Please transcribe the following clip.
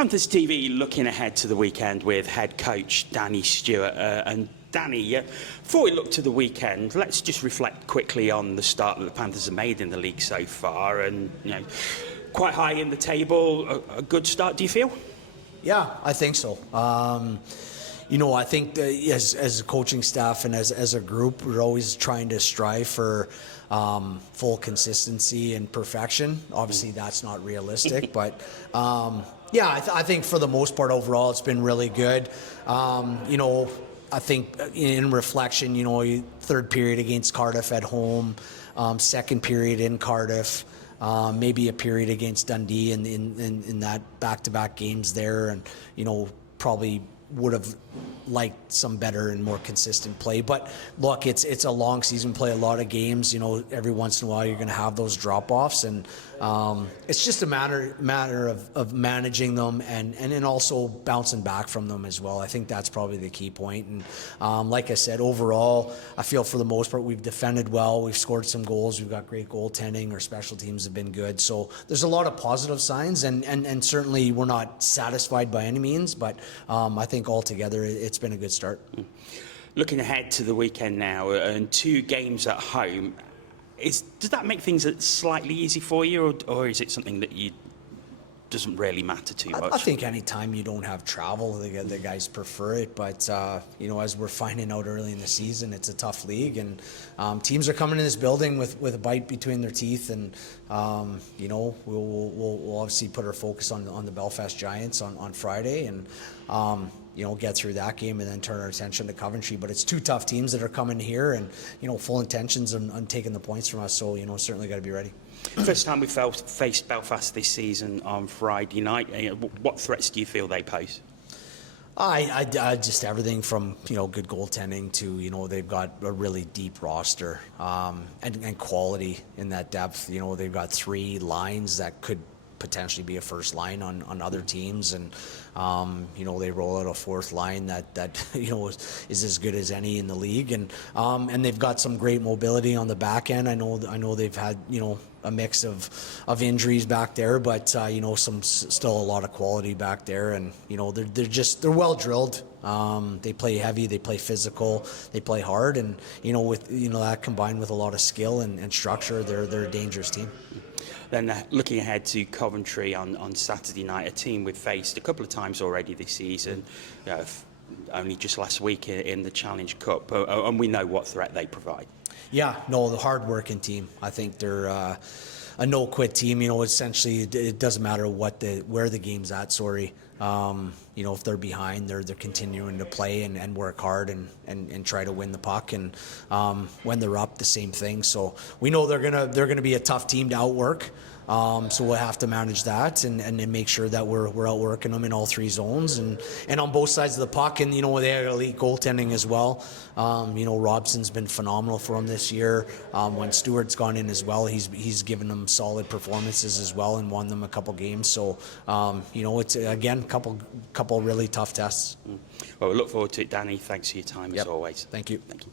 Panthers TV looking ahead to the weekend with head coach Danny Stewart. And Danny, before we look to the weekend, let's just reflect quickly on the start that the Panthers have made in the league so far. And, you know, quite high in the table, a good start, do you feel? Yeah, I think so. You know, I think that as a coaching staff and as a group, we're always trying to strive for full consistency and perfection. Obviously, that's not realistic, but yeah, I think for the most part, overall, it's been really good. You know, I think in reflection, you know, third period against Cardiff at home, second period in Cardiff, maybe a period against Dundee in that back-to-back games there, and you know, probably would have liked some better and more consistent play. But look, it's a long season, play a lot of games. You know, every once in a while you're going to have those drop-offs, and it's just a matter of managing them and then also bouncing back from them as well. I think that's probably the key point. And like I said, overall, I feel for the most part we've defended well. We've scored some goals. We've got great goaltending. Our special teams have been good. So there's a lot of positive signs, and certainly we're not satisfied by any means, but I think altogether it's been a good start. Looking ahead to the weekend now and 2 games at home, does that make things slightly easy for you, or is it something that doesn't really matter too much? I think any time you don't have travel, the guys prefer it. But you know, as we're finding out early in the season, it's a tough league, and teams are coming in this building with a bite between their teeth. And you know, we'll obviously put our focus on the Belfast Giants on Friday, and you know, get through that game and then turn our attention to Coventry. But it's 2 tough teams that are coming here, and you know, full intentions on taking the points from us. So you know, certainly got to be ready. First time we've faced Belfast this season on Friday night. What threats do you feel they pose? I just everything from, you know, good goaltending to, you know, they've got a really deep roster and quality in that depth. You know, they've got 3 lines that could potentially be a first line on other teams, and you know, they roll out a 4th line that you know is as good as any in the league, and they've got some great mobility on the back end. I know they've had, you know, a mix of injuries back there, but you know, still a lot of quality back there, and you know, they're well drilled. They play heavy, they play physical, they play hard, and you know, with that combined with a lot of skill and structure, they're a dangerous team. Then looking ahead to Coventry on Saturday night, a team we've faced a couple of times already this season, only just last week in the Challenge Cup, and we know what threat they provide. Yeah, no, the hard-working team. I think they're a no-quit team. You know, essentially, it doesn't matter where the game's at. Sorry, you know, if they're behind, they're continuing to play and work hard and try to win the puck. And when they're up, the same thing. So we know they're gonna be a tough team to outwork. So we'll have to manage that and then make sure that we're outworking them in all 3 zones and on both sides of the puck. And you know, they have elite goaltending as well. You know, Robson's been phenomenal for them this year. When Stewart's gone in as well, he's given them solid performances as well and won them a couple games. So you know, it's again couple really tough tests. Well, we look forward to it, Danny. Thanks for your time as always. Thank you. Thank you.